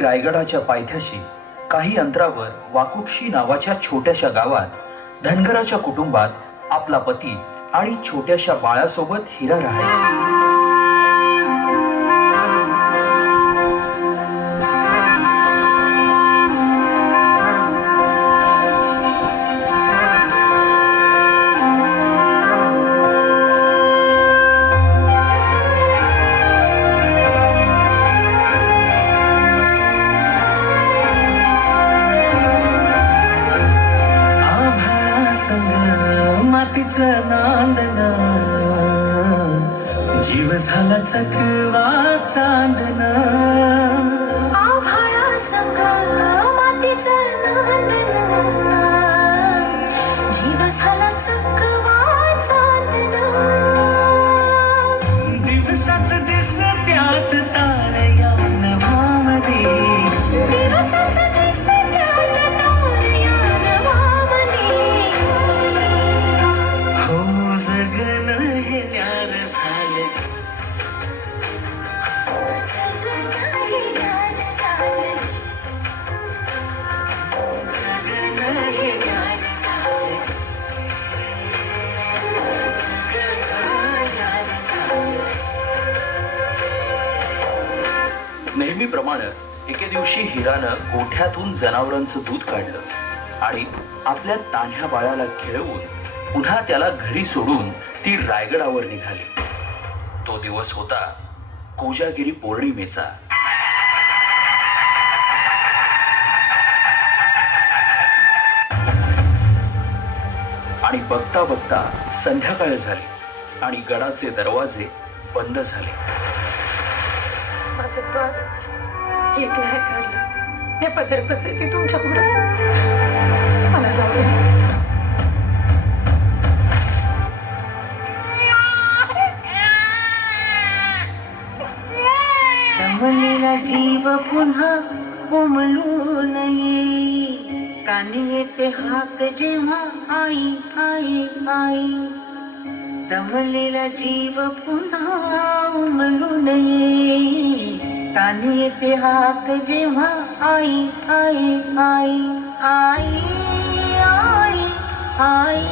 रायगडाच्या पायथ्याशी काही अंतरावर वाकुक्षी नावाच्या छोट्याशा गावात धनगराच्या कुटुंबात आपला पती आणि छोट्याशा बाळासोबत हिरा राहायची. मातीचं नांदन जीव झाला चकवा चांदन. आभाळा संग मातीचं नांदन जीव झाला चकवा चांदन. दिवसाच दिस त्यात तारया नभामध्ये, दिवसाच दिस त्यात तारया नभामध्ये. हो जगन हे न्यार झालं, जगन हे न्यार झालं, जगन हे न्यार झालं, जगन न्यार झालं. नेहमीप्रमाणे एके दिवशी हिरानं गोठ्यातून जनावरांचं दूध काढलं आणि आपल्या तान्ह्या बाळाला खेळवून पुन्हा त्याला घरी सोडून ती रायगडावर निघाली. तो दिवस होता कोजागिरी पौर्णिमेचा. आणि बघता बघता संध्याकाळ झाली आणि गडाचे दरवाजे बंद झाले. माझं बाळ येतलं आहे घरला. हे पदर पसरती तुमच्यापुढे. मला जाऊ दे. दमलेला जीव पुन्हा उमलून येई, कानी येते हाक जेव्हा आई आई आई. दमलेला जीव पुन्हा उमलून येई, कानी येते हाक जेव्हा आई आई आई आई आई आई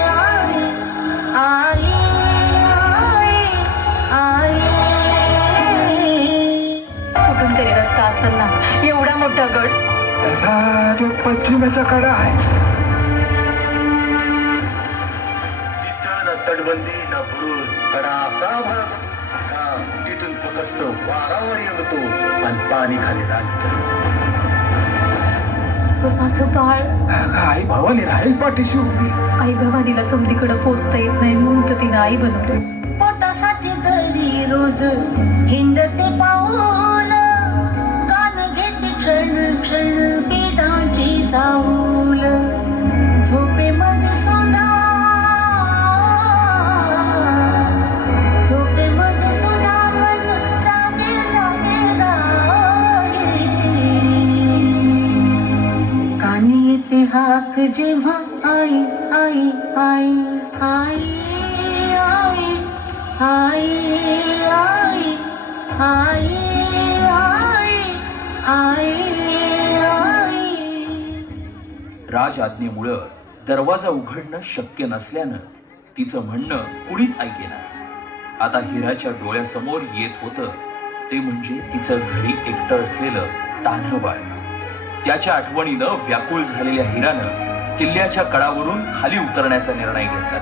आई आई आई आई. कुठून तरी रस्ता असेल ना. एवढा मोठा गड. त्याचा जो पश्चिमेचा कडा आहे, तिथं ना तटबंदी ना बुरुज, कडा असा भरा तिथून फक्त वारावर येतो आणि पाणी खाली लागतं. पण माझं बाळ. आई भावाने राहील पाठीशी उभी. आई भवानीला समधीकडे पोचता येत नाही म्हणून तर तिनं आई बनवलं. पोटासाठी तरी रोज हिंडते पाऊल, कान घेते क्षण क्षण वेदाची चाऊल. झोपेमध्ये सुद्धा, झोपेमध्ये सुद्धा मन जागे जागे राही. कानी येते हाक जेव्हा आई आई आई आई आई आई आई आई आई आई. राज आज्ञेमुळं दरवाजा उघडणं शक्य नसल्यानं तिचं म्हणणं कुणीच ऐकेना. आता हिराच्या डोळ्यासमोर येत होतं ते म्हणजे तिचं घरी एकटं असलेलं तान्हं बाळ. त्याच्या आठवणीनं व्याकुळ झालेल्या हिरानं किल्ल्याच्या कडावरून खाली उतरण्याचा निर्णय घेतला.